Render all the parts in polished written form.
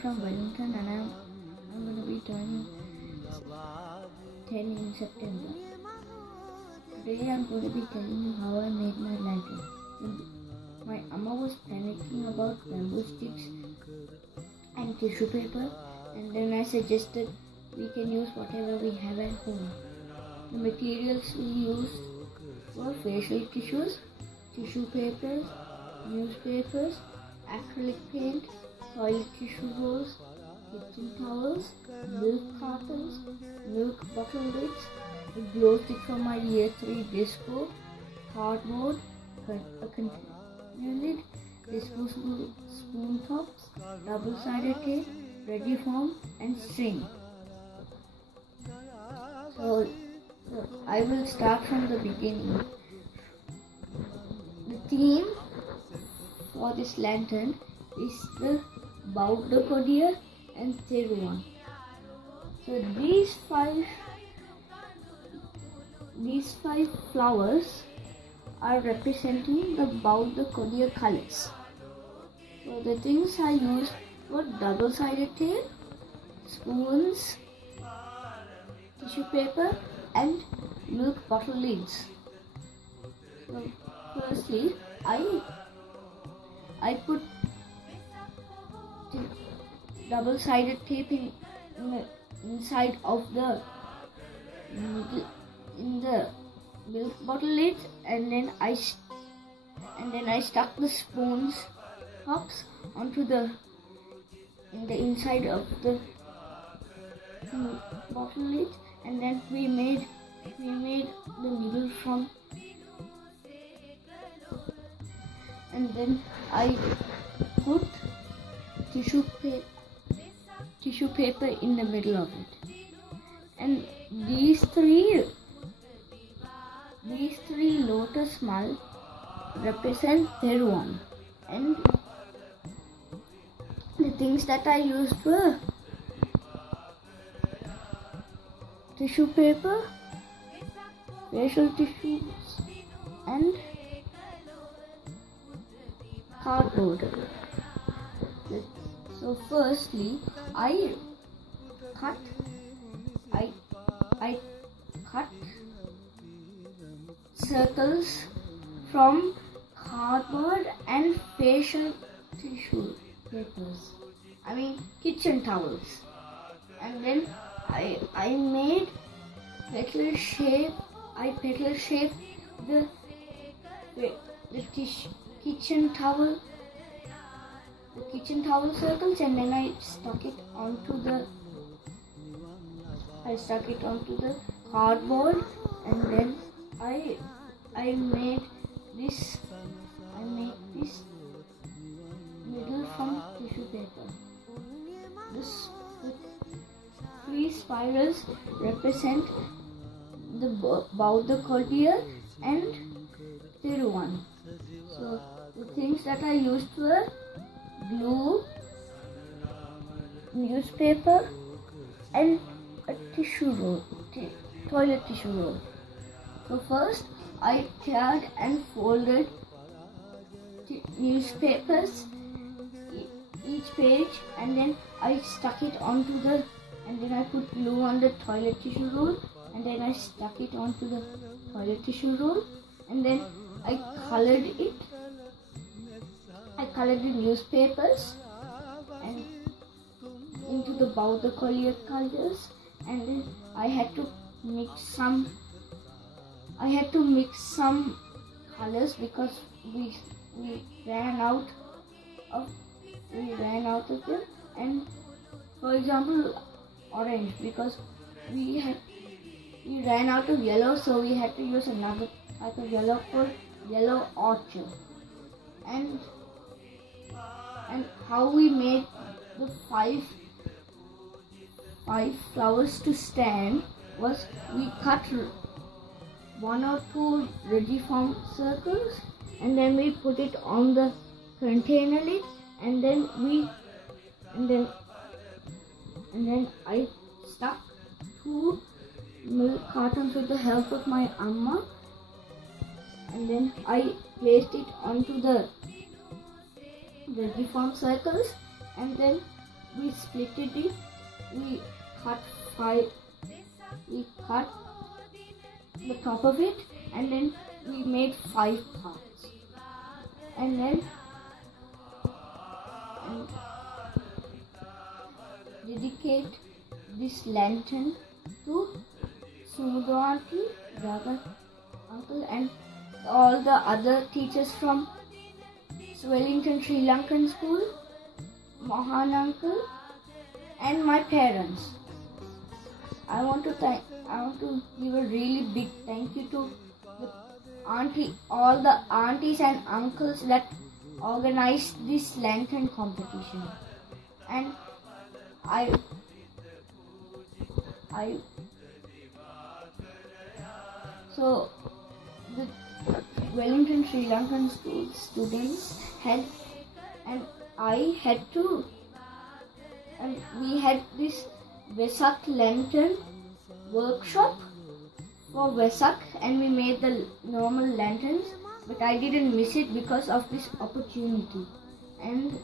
from Wellington and I'm going to be turning 10 in September. Today I'm going to be telling you how I made my lantern. My Amma was panicking about bamboo sticks and tissue paper, and then I suggested we can use whatever we have at home. The materials we used were facial tissues, tissue papers, newspapers, acrylic paint, toilet tissue rolls, kitchen towels, milk cartons, milk bottle lids, a glow stick from my year 3 disco, cardboard, a container lid, disposable spoon tops, double-sided tape, ready foam, and string. So I will start from the beginning. The theme for this lantern is the Bauddha Kodiya and Thiruvan. So these five flowers are representing the Bauddha Kodiya colors. So the things I used were double-sided tape, spoons, tissue paper, and milk bottle lids. So firstly, I put double-sided tape inside of the milk bottle lid, and then I stuck the spoons tops onto the inside of the bottle lid, and then we made the middle from, and then I put tissue paper in the middle of it, and these three lotus mal represent Thiruvan, and the things that I used were tissue paper, facial tissues, and cardboard. So firstly, I cut circles from cardboard and facial tissue papers. I mean kitchen towels, and then I made petal shape. I petal shaped the kitchen towel circles, and then I stuck it onto the cardboard, and then I made this middle from tissue paper. The three spirals represent the Bauddha Kodiya and Thiruvan. So the things that I used were glue, newspaper, and a tissue roll, toilet tissue roll. So first I teared and folded newspapers, each page, and then I stuck it onto and then I put glue on the toilet tissue roll, and then I stuck it onto the toilet tissue roll, and then I colored it. I colored the newspapers and into the Bauddha Kodiya colors, and then I had to mix some colors because we ran out of them. And for example, orange, because we ran out of yellow, so we had to use another type of yellow called yellow orchid. And how we made the five flowers to stand was we cut 1 or 2 ready-formed circles, and then we put it on the container lid, and then I stuck 2 milk cartons with the help of my Amma, and then I placed it onto the ready-formed circles, and then we split it. We cut five. We cut the top of it, and then we made 5 parts. And then dedicate this lantern to Sumudu auntie, Jagat uncle, and all the other teachers from Wellington Sri Lankan School, Mohan uncle, and my parents. I want to give a really big thank you to all the aunties and uncles that organized this lantern competition. And so the Wellington Sri Lankan School students we had this Vesak lantern workshop for Vesak, and we made the normal lanterns, but I didn't miss it because of this opportunity. And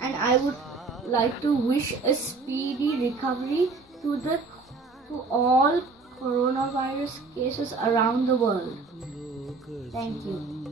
I would like to wish a speedy recovery to all coronavirus cases around the world. Thank you.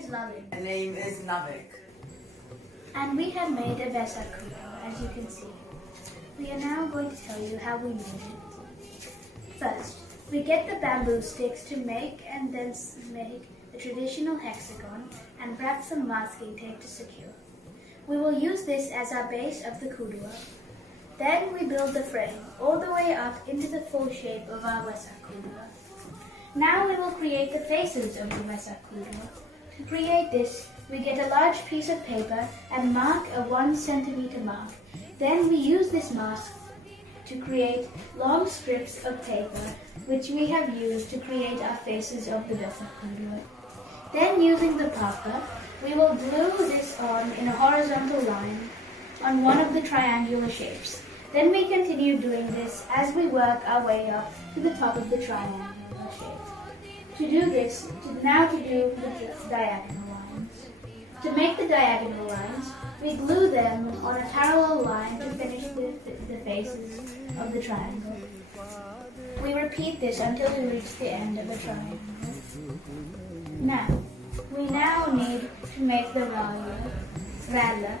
is Lavik. My name is Navik. And we have made a Vesak Kudo, as you can see. We are now going to tell you how we made it. First, we get the bamboo sticks to make and then make the traditional hexagon and wrap some masking tape to secure. We will use this as our base of the kudua. Then we build the frame all the way up into the full shape of our Vesak kudua. Now we will create the faces of the Vesak kudua. To create this, we get a large piece of paper and mark a 1 centimeter mark. Then we use this mask to create long strips of paper, which we have used to create our faces of the Vesak kudua. Then using the parka, we will glue this on in a horizontal line on one of the triangular shapes. Then we continue doing this as we work our way up to the top of the triangular shape. To do this, to do the diagonal lines. To make the diagonal lines, we glue them on a parallel line to finish the faces of the triangle. We repeat this until we reach the end of the triangle. We now need to make the radler,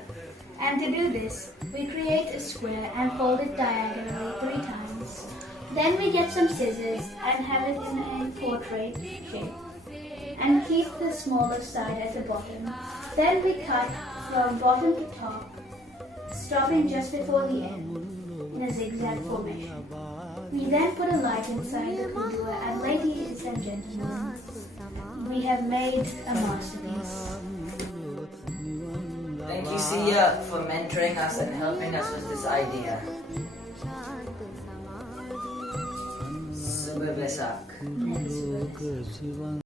and to do this, we create a square and fold it diagonally 3 times. Then we get some scissors and have it in a portrait shape, and keep the smaller side at the bottom. Then we cut from bottom to top, stopping just before the end in a zigzag formation. We then put a light inside the kudua, and ladies and gentlemen, we have made a masterpiece. Thank you, Sia, for mentoring us and helping us with this idea. Super Vesak. Next verse.